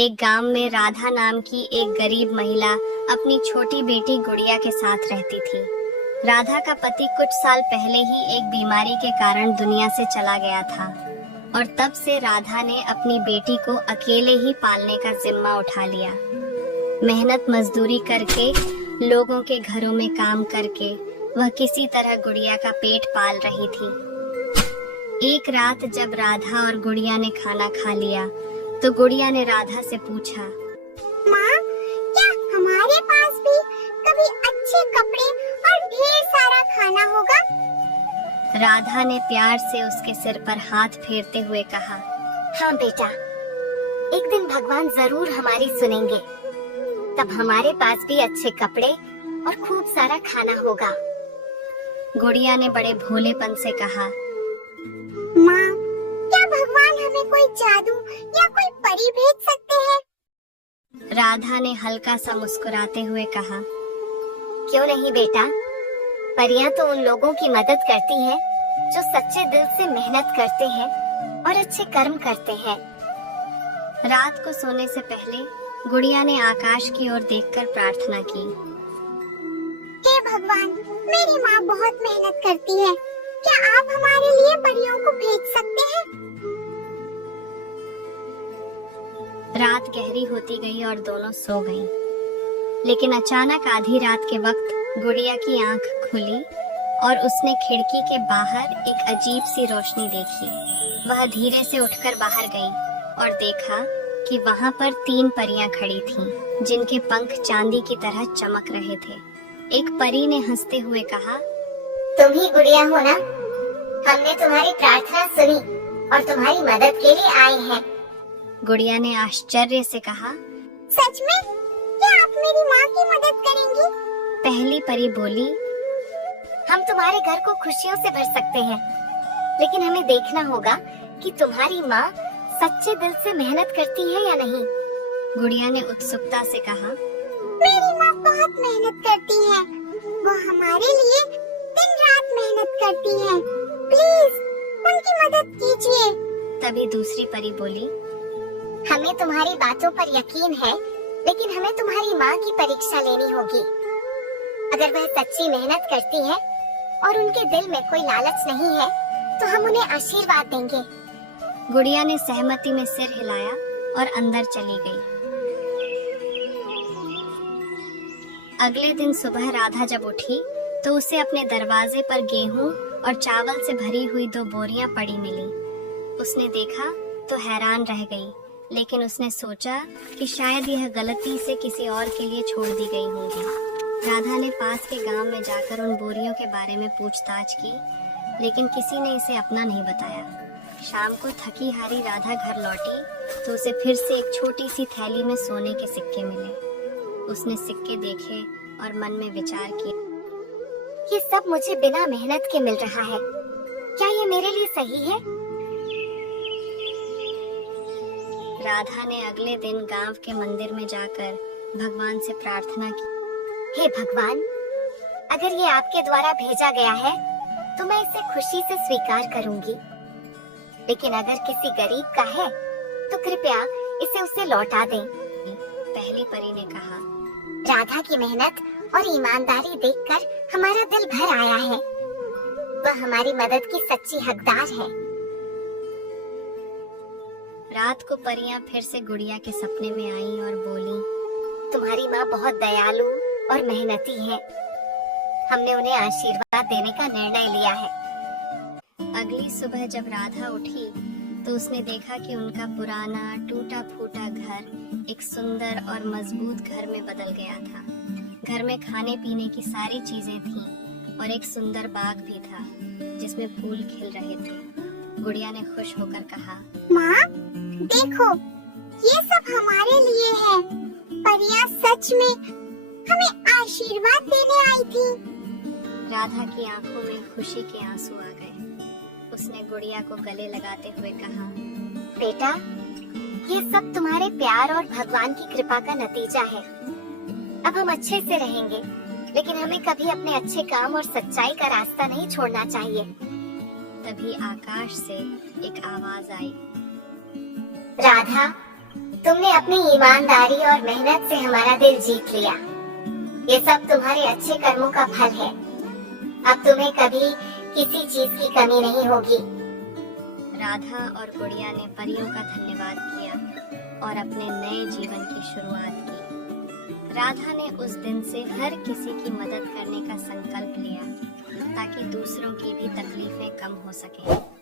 एक गांव में राधा नाम की एक गरीब महिला अपनी छोटी बेटी गुड़िया के साथ रहती थी। राधा का पति कुछ साल पहले ही एक बीमारी के कारण दुनिया से चला गया था और तब से राधा ने अपनी बेटी को अकेले ही पालने का जिम्मा उठा लिया। मेहनत मजदूरी करके, लोगों के घरों में काम करके वह किसी तरह गुड़िया का पेट पाल रही थी। एक रात जब राधा और गुड़िया ने खाना खा लिया तो गुड़िया ने राधा से पूछा, माँ, क्या हमारे पास भी कभी अच्छे कपड़े और ढेर सारा खाना होगा? राधा ने प्यार से उसके सिर पर हाथ फेरते हुए कहा, हाँ बेटा, एक दिन भगवान जरूर हमारी सुनेंगे। तब हमारे पास भी अच्छे कपड़े और खूब सारा खाना होगा। गुड़िया ने बड़े भोलेपन से कहा, माँ, क्या भगवान हमें कोई जादू या कोई परी भेज सकते हैं? राधा ने हल्का सा मुस्कुराते हुए कहा, क्यों नहीं बेटा, परियां तो उन लोगों की मदद करती हैं जो सच्चे दिल से मेहनत करते हैं और अच्छे कर्म करते हैं। रात को सोने से पहले गुड़िया ने आकाश की ओर देखकर प्रार्थना की, हे भगवान, मेरी माँ बहुत मेहनत करती है, क्या आप हमारे लिए परियों को भेज सकते हैं? रात गहरी होती गई और दोनों सो गईं। लेकिन अचानक आधी रात के वक्त गुड़िया की आंख खुली और उसने खिड़की के बाहर एक अजीब सी रोशनी देखी। वह धीरे से उठकर बाहर गई और देखा कि वहां पर 3 परियां खड़ी थीं, जिनके पंख चांदी की तरह चमक रहे थे। एक परी ने हंसते हुए कहा, तुम ही गुड़िया हो ना? हमने तुम्हारी प्रार्थना सुनी और तुम्हारी मदद के लिए आए हैं। गुड़िया ने आश्चर्य से कहा, सच में? क्या आप मेरी माँ की मदद करेंगी? पहली परी बोली, हम तुम्हारे घर को खुशियों से भर सकते हैं, लेकिन हमें देखना होगा कि तुम्हारी माँ सच्चे दिल से मेहनत करती है या नहीं। गुड़िया ने उत्सुकता से कहा, मेरी माँ बहुत मेहनत करती है, वो हमारे लिए दिन रात मेहनत करती है, प्लीज उनकी मदद कीजिए। तभी दूसरी परी बोली, हमें तुम्हारी बातों पर यकीन है, लेकिन हमें तुम्हारी माँ की परीक्षा लेनी होगी। अगर वह सच्ची मेहनत करती है और उनके दिल में कोई लालच नहीं है, तो हम उन्हें आशीर्वाद देंगे। गुड़िया ने सहमति में सिर हिलाया और अंदर चली गई। अगले दिन सुबह राधा जब उठी तो उसे अपने दरवाजे पर गेहूं और चावल से भरी हुई 2 बोरियां पड़ी मिली। उसने देखा तो हैरान रह गई, लेकिन उसने सोचा कि शायद यह गलती से किसी और के लिए छोड़ दी गई होंगी। राधा ने पास के गांव में जाकर उन बोरियों के बारे में पूछताछ की, लेकिन किसी ने इसे अपना नहीं बताया। शाम को थकी हारी राधा घर लौटी तो उसे फिर से एक छोटी सी थैली में सोने के सिक्के मिले। उसने सिक्के देखे और मन में विचार किया, ये सब मुझे बिना मेहनत के मिल रहा है, क्या ये मेरे लिए सही है? राधा ने अगले दिन गांव के मंदिर में जाकर भगवान से प्रार्थना की, हे भगवान, अगर ये आपके द्वारा भेजा गया है तो मैं इसे खुशी से स्वीकार करूंगी, लेकिन अगर किसी गरीब का है तो कृपया इसे उसे लौटा दें। पहली परी ने कहा, राधा की मेहनत और ईमानदारी देखकर हमारा दिल भर आया है, वह हमारी मदद की सच्ची हकदार है। रात को परियां फिर से गुड़िया के सपने में आईं और बोली, तुम्हारी माँ बहुत दयालु और मेहनती है, हमने उन्हें आशीर्वाद देने का निर्णय लिया है। अगली सुबह जब राधा उठी तो उसने देखा कि उनका पुराना टूटा फूटा घर एक सुंदर और मजबूत घर में बदल गया था। घर में खाने पीने की सारी चीजें थीं और एक सुंदर बाग भी था जिसमें फूल खिल रहे थे। गुड़िया ने खुश होकर कहा, माँ, देखो, ये सब हमारे लिए है। परियां सच में हमें आशीर्वाद देने आई थी। राधा की आंखों में खुशी के आंसू आ गए। उसने गुड़िया को गले लगाते हुए कहा, बेटा, ये सब तुम्हारे प्यार और भगवान की कृपा का नतीजा है। अब हम अच्छे से रहेंगे, लेकिन हमें कभी अपने अच्छे काम और सच्चाई का रास्ता नहीं छोड़ना चाहिए। तभी आकाश से एक आवाज आई, राधा, तुमने अपनी ईमानदारी और मेहनत से हमारा दिल जीत लिया। ये सब तुम्हारे अच्छे कर्मों का फल है। अब तुम्हें कभी किसी चीज की कमी नहीं होगी। राधा और गुड़िया ने परियों का धन्यवाद किया और अपने नए जीवन की शुरुआत की। राधा ने उस दिन से हर किसी की मदद करने का संकल्प लिया ताकि दूसरों की भी तकलीफें कम हो सके।